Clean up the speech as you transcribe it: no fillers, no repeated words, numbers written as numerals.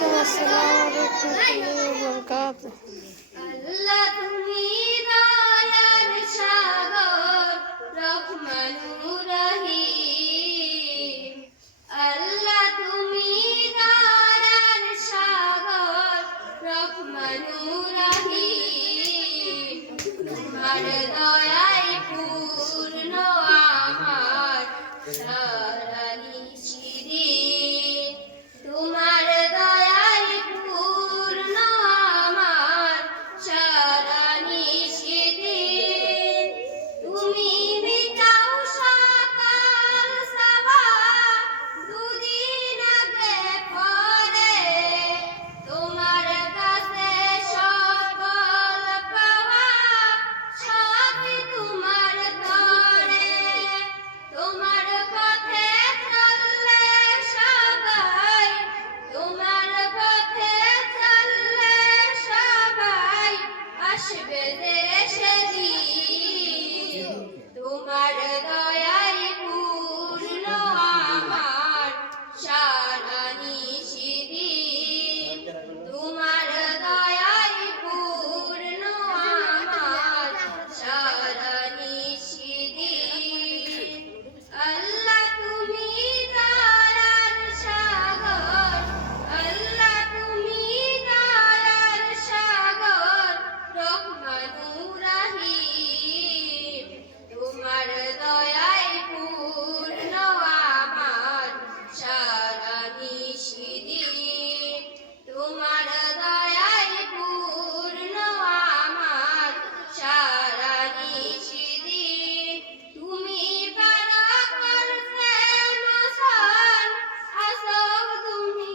ওয়ালাইকুম আসসালাম ওয়া রাহমাতুল্লাহি ওয়া বারাকাতুহু। আল্লাহ তুমি দয়ার সাগর রহমানুর রহিম। আল্লাহ তুমি দয়ার সাগর রহমানুর রহিম। তোমার দয়ায় পূর্ণ আমার সারা নিশিদিন। তোমার দয়ায় পূর্ণ আমার সারা নিশিদিন। তুমি মিটাও সকল সাবা দুদিন আগে পরে। তোমার কাছে সকল পাওয়া সবই তোমার তরে। তোমার পথে চললে সবাই, তোমার পথে চললে সবাই আসবে দেশে দিন। তোমার দয়ায় পূর্ণ আমার সারা নিশিদিন। তোমার দয়ায় পূর্ণ আমার সারা নিশিদিন। আল্লাহ তুমি দয়ার সাগর, আল্লাহ তুমি দয়ার সাগর রহমানুর রহিম। তোমার দয়ায় পূর্ণ আমার সারা নিশিদিন। তোমার দয়ায় পূর্ণ আমার সারা নিশিদিন। তুমি পারা করতে মহান, আসো তুমি